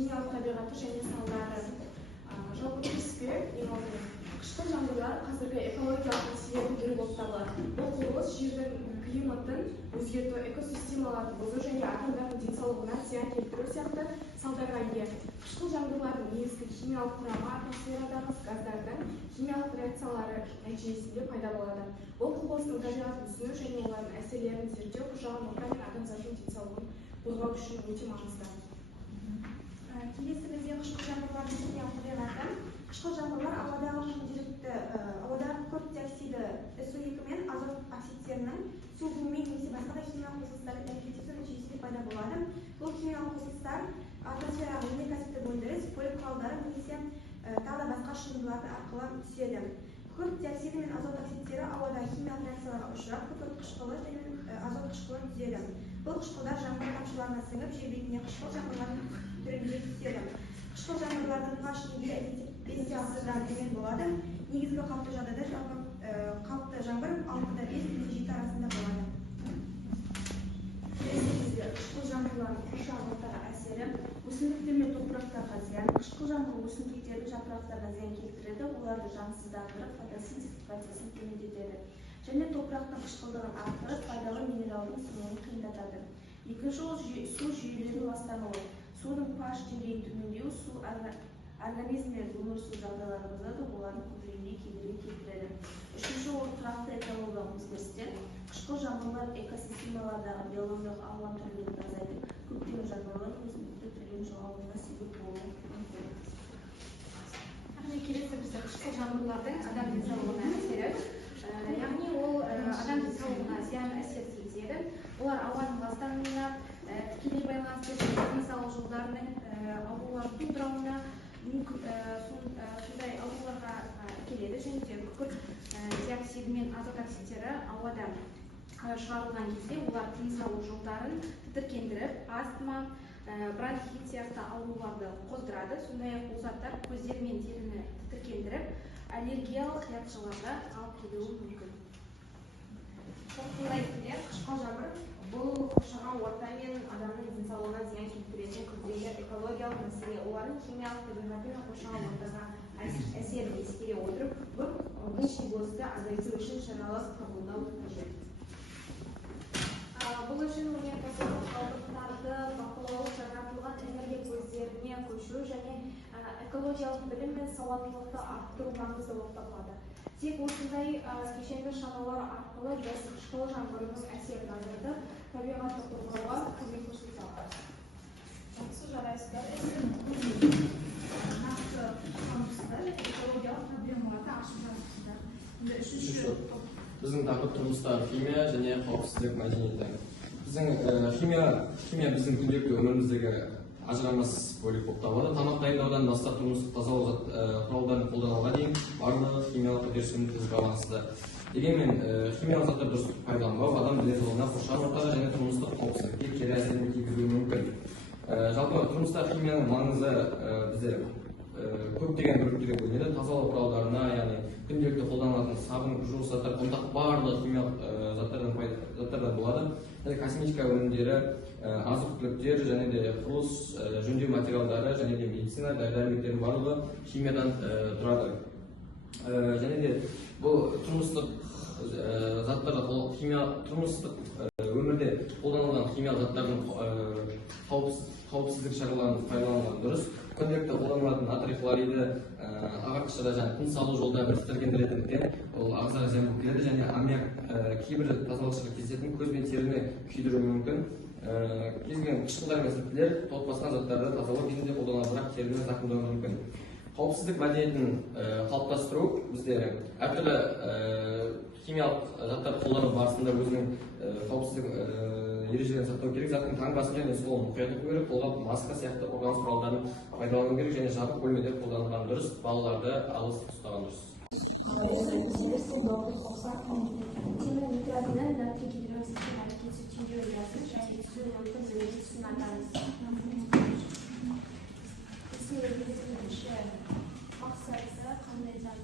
химиялық табиғаты және салдары. Жалпы кіріспе ең алдымен қышқыл жаңбырлар қазіргі экологиялық мәселелердің түрі болып табылады. Бұл құбылыс жердің климатын өзгерту, экосистемаларды бұзу және адамдардың денсаулығына зиян келтіру сияқты салдарға ие. Қышқыл жаңбырлардың негізгі химиялық құрамы атмосферадағы газдардың химиялық реакциялары нәтижесінде пайда болады. Бұл құбылыстың табиғатын түсіну және олардың әсерлерін зерттеу қоршаған орта мен адамзаттың денсаулығын қорғау үшін өте маңызды. Келесі бізде қышқыл жаңбырлардың химиялық табиғаты. Қышқыл жаңбырлар ауадағы күрт диоксиді SO2 мен азот оксидтерінің сөгілуімен немесе басқа да химиялық қосылыстардың әрекеттесу нәтижесінде пайда болады. Бұл химиялық қосылыстар атмосфераға өнеркәсіптік өндіріс, көлік құралдары немесе тағы да басқа шығындылар арқылы түседі. Күрт диоксиді мен азот оксидтері ауада химиялық реакцияларға ұшырап, күкірт қышқылы және азот қышқылын түзеді. Бұл қышқылдар жаңбыр тамшыларына сіңіп, жер бетіне қышқыл жаңбырлардың түрінде түседі. Қышқыл жаңбырлардың паш негізі 5 ғасырдан төмен болады. Негізгі қалыпты жағдайда қалыпты жаңбыр 6-5 немесе 7 арасында болады. Қышқыл жаңбырлардың қоршаған ортаға әсері өсімдіктер мен топырақтарға зиян. Қышқыл жаңбыр өсімдіктердің жапырақтарына зиян келтіреді, оларды жансыздандырып, фотосинтез процесін төмендетеді және топырақтың қышқылдығын арттырып, пайдалы минералдың сіңуін қиындатады. Екінші ол су жүйелерінің ластануы. Судың pH деңгейінің төмендеуі су организмдердің өмір сүру жағдайларын бұзады, олардың көбеюіне кедергі келтіреді. Үшінші ол тұрақты экологиялық өзгерістер. Қышқыл жаңбырлар экосистемалардағы биологиялық алуан түрлерін азайтып, көптеген жағдайлар өсімдіктер түрінің жоғалуына себеп болуы мүмкін. Келесі бізде қышқыл жаңбырлардың адам денсаулығына әсері. Яғни ол адам денсаулығына зиян әсер тигізеді. Олар ауаның ластануына тікелей байланысты, денсаулық жолдарының аурулар тудырауына, сондай ауруларға келеді және де күкірт диоксиді мен азот оксидтері ауада шығарылған кезде олар денсаулық жолдарын тітіркендіріп, астма, бронхит сияқты ауруларды қоздырады. Сондай-ақ бұл заттар көздер мен теріні тітіркендіріп, аллергиялық реакцияларға алып келуі мүмкін. Қорытындылай келе, қышқыл жаңбыр бұл қоршаған орта мен адамның денсаулығына зиян келтіретін күрделі экологиялық мәселе. Олардың химиялық табиғаты мен қоршаған ортаға әсерін ескере отырып, бұл құбылысты азайту үшін шаралар қабылдау қажет. Бұл үшін өнеркәсіптік қалдықтарды бақылау, жаңартылған энергия көздеріне көшу және экологиялық білім мен сауаттылықты арттыру маңызды болып табылады. Тек осындай кешенді шаралар арқылы біз қышқыл жаңбырының әсерін азайтып, табиғатты қорғауға көмек көрсете аламыз. Жақсы, жарайсыздар. Нақты қамтысыздар, экологиялық проблемаларды ашып жатырсыздар. Үшінші біздің тақырып тұрмыстағы химия және қауіпсіздік мәдениеті. Біздің химия біздің күнделікті өміріміздегі ажырамас бөлік болып табылады. Тамақ дайындаудан бастап тұрмыстық тазалау құралдарын қолдануға дейін барлығы химиялық үдерісімен тығыз байланысты. Дегенмен химиялық заттар дұрыс пайдаланбау адам денсаулығына, қоршаған ортаға және тұрмыстық қауіпсіздікке кері әсерін тигізуі мүмкін. Жалпы тұрмыстағы химияның маңызы бізде көптеген бөліктерге бөлінеді. Тазалау құралдарына, яғни күнделікті қолданылатын сабын, жуғыш заттар, ұнтақ барлық химиялық заттардан болады. Косметика өнімдері, азық-түліктер және де құрылыс жөндеу материалдары және де медицина дәрі-дәрмектердің барлығы химиядан тұрады. Және де бұл тұрмыстық өмірде қолданылған химиялық заттардың қауіпсіздік шараларын пайдаланған дұрыс. Күнделікті қолданылатын натрий хлориді ағартқышта және тыныс алу жолдарын тітіркендіретіндіктен ол ағзаға зиян болып келеді және аммиак кейбір тазалықшылық кездесетін көз бен теріні күйдіруі мүмкін. Кез келген қышқылдар мен сірткілер тоғытпастан заттарды тазалау кезінде қолданылады, бірақ теріні зақымдауы мүмкін. Қауіпсіздік мәдениетін қалыптастыру бізде әртүрлі химиялық заттарды қолдану барысында өзінің қауіпсіздік ережелерін сақтау керек. Заттың таңбасын және солын мұқият оқу керек, қолғап, маска сияқты қорғаныс құралдарын пайдалану керек және жабық бөлмеде қолданылған дұрыс, балаларды алыс ұстаған дұрыс. Темір нитратының натрий гидроксидінің әрекетсіз теориясын және түзу мүмкін зерттеуін атаңыз. Мақсаты қандай зат?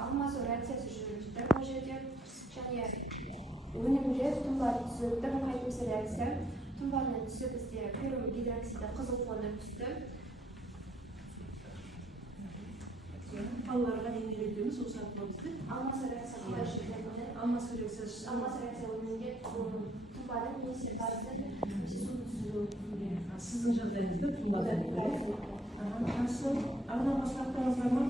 Алмасу реакциясы жүргізді бұл жерде және өнімдер тұнбар түзілді қайтымсыз реакция. тұнбаның түсі бізде перум гидроксиді қызыл фонда түсті. Балаларға не үйретеміз осы арқылы бізде? Алмасы реакциясы Алмасы реакциясы өнімінде тұнбаның немесе газдың суын түзілуі. Сіздің жағдайыңызда тұнбадан жақсы. Ағынан бастақтарыңыздар ма?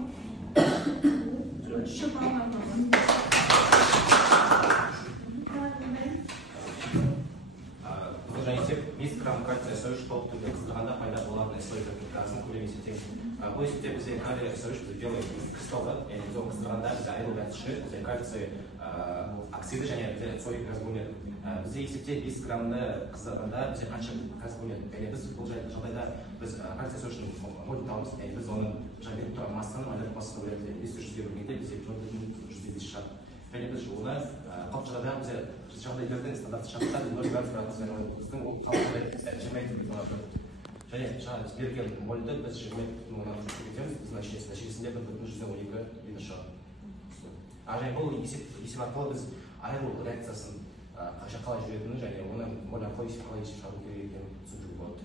Шып ағынан Продолжение 5 грамм кальция союз толықтырды қыздырғанда пайда болатын эслоидный газдың көлемі есептейміз. Бұл есепте бізде калий союз белый кристаллды, яғни біз оны қыздырғанда бізде айырылған түсі, бізде кальций оксиді және бізде союз газ бөлінеді. Бізде есепте 5 граммды қыздырғанда бізде қанша газ бөлінеді. Яғни біз бұл жағдайда біз кальций союзын молын табамыз, яғни біз оның жаңа тұрған массаны айырылып массаны бөлеміз. 500-ге бөлгенде бізде 100-150 шығады. Және біз оны қалып жағдайда бізде жағдайлардың стандарты шарттар 0 градус біздің ол қалыптай 20 метр және жаңа берген мольді біз 20 метр кетеміз, біз нәтижесінде 1,112 литр шығады. Және бұл есеп арқылы біз айырылу реакциясын қалай жүретінін және оны моль арқылы қалай есеп шығару керек екенін түсіндіруге болады.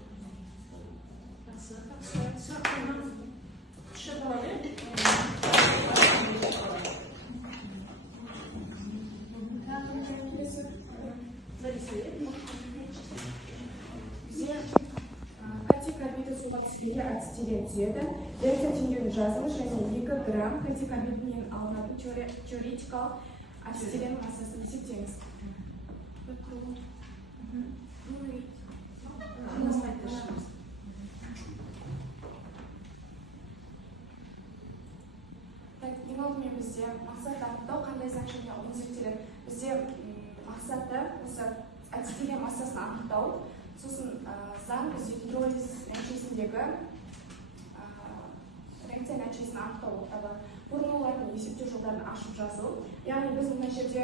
Катикарбиді суға түскенде ацетилен түседі. Реакция теңдеуін жазыңыз және 2 грамм катикарбидінен алынатын теоретикалық ацетиленнің массасын есептеңіз. Ең алдымен бізде мақсат анықтау қандай заң және оны зерттеледі. Бізде мақсаты осы ацетилен массасын анықтау. Сосын заң бізде гидролиз нәтижесіндегі реакция нәтижесін анықтау болып табылады. Формулалардың есептеу жолдарын ашып жазу. Яғни біз мына жерде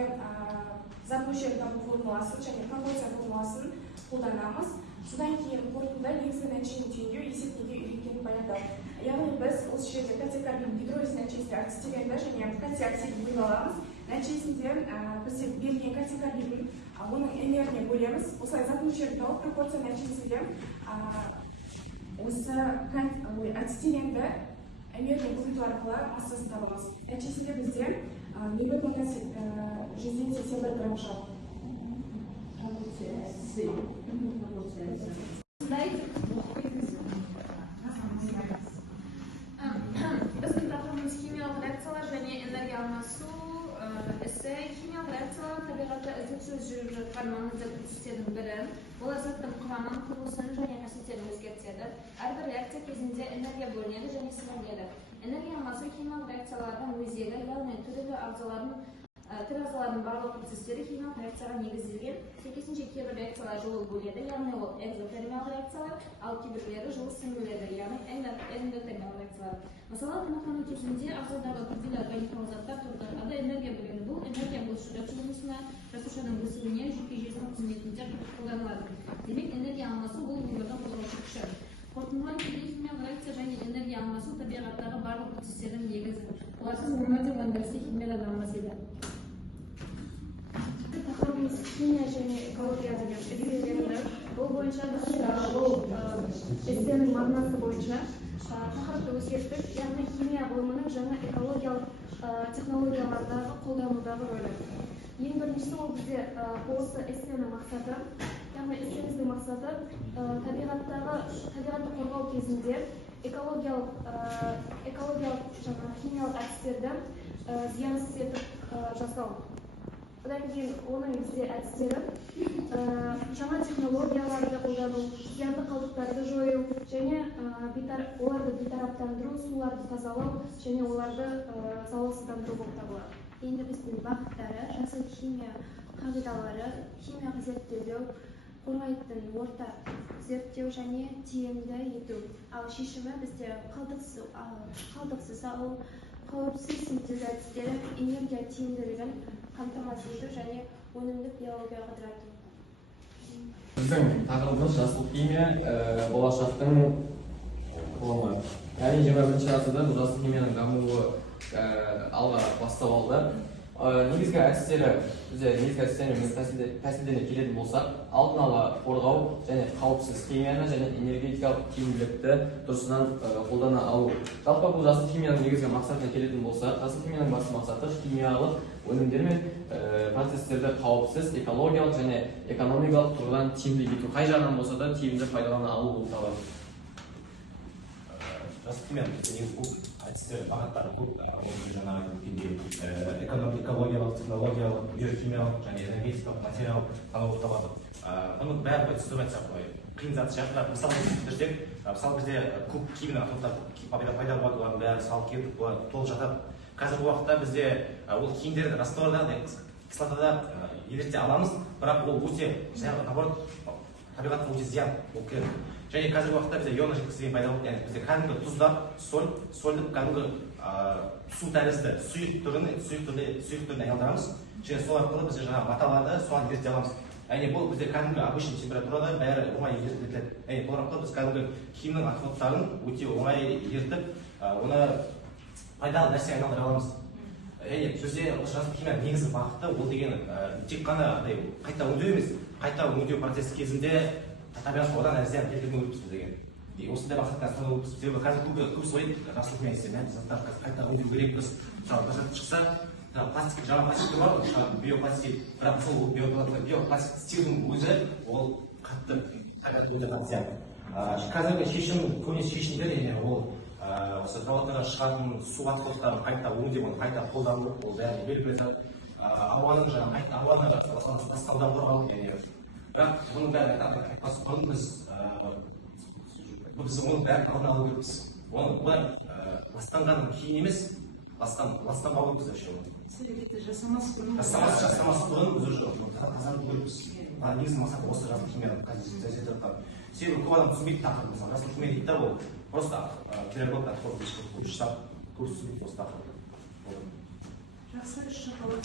зат мөлшерін табу формуласын және конволюция формуласын қолданамыз. Содан кейін қорытынды негізгі нәтижені түйіндеу есеп неге үйренгенін баяндау. Яғни біз осы жерде катикарбин гидролиз нәтижесінде ацетиленді және катий оксидін бөліп аламыз. Нәтижесінде бізде берілген катикарбиннің оның энергия бөлеміз. Осылай зат мөлшерін тауып пропорция нәтижесінде осы ацетиленді энергия көбейту арқылы массасын табамыз. Нәтижесінде бізде 181 грамм шығады. Біздің тақырыбымыз химиялық реакциялар және энергия алмасу ісі. Химиялық реакциялар табиғатта үздіксіз жүріп жатқан маңызды процестердің бірі. Олар заттың құрамын, құрылысын және қасиеттерін өзгертеді. Әрбір реакция кезінде энергия бөлінеді және сіңіріледі. Энергия алмасу химиялық реакциялардың өзегі, яғни тірі ағзалардың барлық процестері химиялық реакцияға негізделген. Сәйкесінше кейбір реакциялар жылу бөледі, яғни ол экзотермиялық реакциялар, ал кейбіреулері жылу сіңіріледі, яғни эндотермиялық реакциялар. Мысалы, тамақтану кезінде ағзадағы күрделі органикалық заттар топтарға энергия бөлінеді. Бұл энергия бұлшық жұмысына, жасушаның өсуіне, жүйке жүйесінің қызметінде қолданылады. Демек, энергия алмасу бұл өмірдің қозғаушы күші. Қорытындылай келе химиялық реакция және энергия алмасу табиғаттағы барлық процестердің негізі. Оларсыз өмірдің өндірісі химияда дамымас еді. Тақырыбымыз химия және экология деген эссені. Бұл бойынша біз эссенің мағынасы бойынша тақырыпты өзгерттік, яғни химия ғылымының жаңа экологиялық технологиялардағы қолданудағы рөлі. Ең біріншісі ол бізде осы эссенің мақсаты, яғни эссеміздің мақсаты табиғатты қорғау кезінде экологиялық химиялық әдістерді зиянсыз етіп жасау. Одан кейін оның бізде әдістері жаңа технологияларды қолдану, зиянды қалдықтарды жою және оларды бейтараптандыру, суларды тазалау және оларды залалсыздандыру болып табылады. Енді біздің бағыттары жасыл химия қағидалары, химиялық зерттеу, қорғайтын орта зерттеу және тиімді ету. Ал шешімі бізде қалдықсыз алу, қауіпсіз синтез әдістері, энергия тиімділігін қамтамасыз ету және өнімдік биологиялық ыдырату. Біздің тақырыбымыз жасыл химия болашақтың ғылымы. Яғни 21-ші ғасырда бұл жасыл химияның дамуы алға бастау алды. негізгі әдістері бізде негізгі әдістермен тәсілдене келетін болсақ, алдын ала қорғау және қауіпсіз химияны және энергетикалық тиімділікті дұрысынан қолдана алу. Жалпы бұл жасыл химияның негізгі мақсатына келетін болса, жасыл химияның басты мақсаты химиялық өнімдер мен процестерді қауіпсіз, экологиялық және экономикалық тұрғыдан тиімді ету. Қай жағынан болса да тиімді пайдалана алу болып табылады. Жасыл химияның негізгі көп әдістері, бағыттары көп. Оны жаңағы айтқандай экологиялық, технологиялық, биохимиялық және энергетикалық материал болып табылады. Бұны бәрі түсіндіріп айтсақ, қиын зат сияқты. Мысалы бізде көп кейбір атомдар пайда болады, олардың бәрі сал кетіп толып жатады. Қазіргі уақытта бізде ол киімдерді растворда, кислотада ерте аламыз, бірақ ол өте, наоборот, табиғатқа өте зиян болып келеді. Және қазіргі уақытта бізде ионный жидкость деген пайда болды. Яғни бізде кәдімгі тұздар, сольдік кәдімгі су тәрізді сұйық түріне айналдырамыз. Және сол арқылы бізде жаңағы маталарды соған ерте аламыз. Яғни бұл бізде кәдімгі обычный температурада бәрі оңай ерітіледі. Яғни бұл арқылы біз кәдімгі химияның отходтарын өте оңай ерітіп, оны пайдалы нәрсеге айналдыра аламыз. Яғни бізде жасыл химияның негізгі бағыты ол деген тек қана қайта өңдеу емес, қайта өңдеу процесі кезінде табиғатқа одан әрі зиян келтірмеу керекпіз деген. Осындай мақсатқа асырылуымыз. Себебі қазір көбісі ойлайды, жасыл химия істемей, заттарды қайта өңдеу керекпіз. Мысалы, бір зат шықса, пластик, жаңа пластик бар, биопластик, бірақ сол биопластик істеудің өзі ол қатты табиғатқа өте қатты зиян. Қазіргі шешім, көбінесе шешімдер, ол осы зауыттардан шығатын су отходтарын қайта өңдеп, оны қайта қолдану, ол бәрі белгілі зат. Ауаның ластаудан қорғау, бірақ бұның бәрін айтпас бұрын біз оның бәрін алдын алу керекпіз. Оны ластанғаннан кейін емес, ластанбау керекпіз вообще. Жасамас бұрын біз уже тазалау керекпіз. Негізгі мақсаты осы жасыл химияның қазір. Себебі көп адам түсінбейді тақырып. Мысалы, жасыл химия дейді да, ол просто переработка отходов штаб көп түсінбейді осы тақырыпты. Жақсы, шақылып.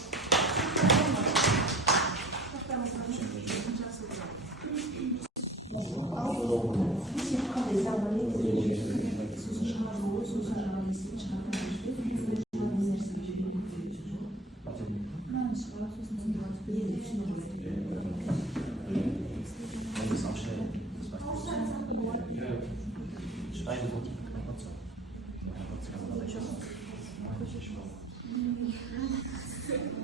Schneiden.